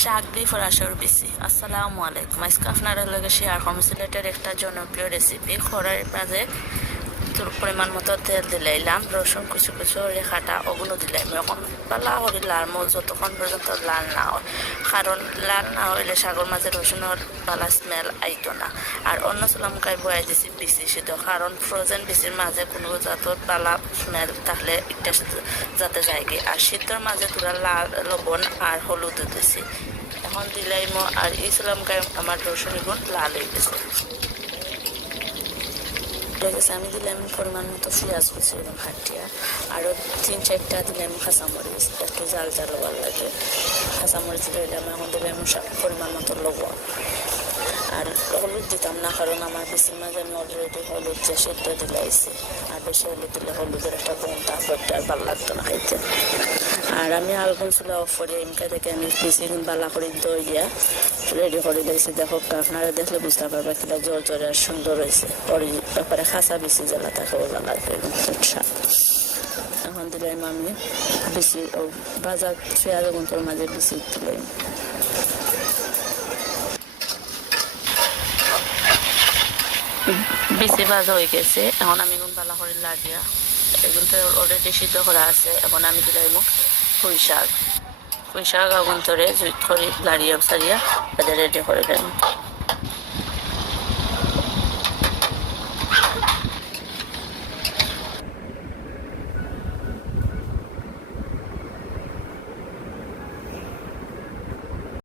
শাক দিয়ে ফরাসর বেশি। আসসালামু আলাইকুম। আজকে আপনারা লগে শেয়ার করব সিলেটের একটা জনপ্রিয় রেসিপি। খড়ার মাঝে পরিমাণ মতো তেল দিলাইলাম, রসুন কুচু কুচু রেখাটা ওগুলো দিলাম। এখন পালা হরি লাল মো যতক্ষণ পর্যন্ত লাল না হয়, কারণ লাল না হইলে শাকের মাঝে রসুনের পালা স্মেল আইতো না। আর অন্য চুলামকায় বয়াই দিছি বিচি সিদ্ধ, কারণ ফ্রোজেন বিচির মাঝে কোনো জাতর পালা স্মেল তাহলে একটা যাতে যায়গে। আর সিদ্ধর মাঝে তোরা লাল লবণ আর হলুদ দিছি। এখন দিলাইমো আর এই চুলামকায় আমার রসুন গুণ লাল হয়ে গেছে। আমি দিলাম পরিমাণ মতো পেঁয়াজ কুচি এবং হাটিয়া, আরও 3-4টা দিলাম কাঁচামরিচ, একটু জাল জাল ভালো লাগে। কাঁচামরিচ দিলাম, এখন দিলাম পরিমাণ মতো লবণ। আর হলুদ দিতাম না, কারণ আমার বেশির মাঝে আমি অলরেডি হলুদ যে সেদ্ধ দিলাইছি, আর বেশি হলুদ দিলে হলুদের একটা গন্ধ ব্যাপারটা আর ভালো লাগতো না খাইতে। আর আমি আলগুন চুলা অফ করে এমকা থেকে আমি বেশি বালা করে দই দিয়া রেডি করে দিয়েছি। দেখো, আপনারা দেখলে বুঝতে পারবে কিনা জোর জোরে আর সুন্দর হয়েছে। ওর ব্যাপারে খাসা বেশি জ্বালা থাকে, ওলা লাগবে স্বাদ। এখন দিলাম আমি বেশি ভাজা পেঁয়াজ গুঁতোর মাঝে বেশি দিলাম। বেশি ভাজা হয়ে গেছে, এখন আমি গুণ বালা করে লাগিয়া এগুলো তো অলরেডি সিদ্ধ করা আছে। এখন আমি দিলাম পুঁই শাক আগুন ধরে জুই করে লাড়িয়া সারিয়া রেডি করে দিলাম।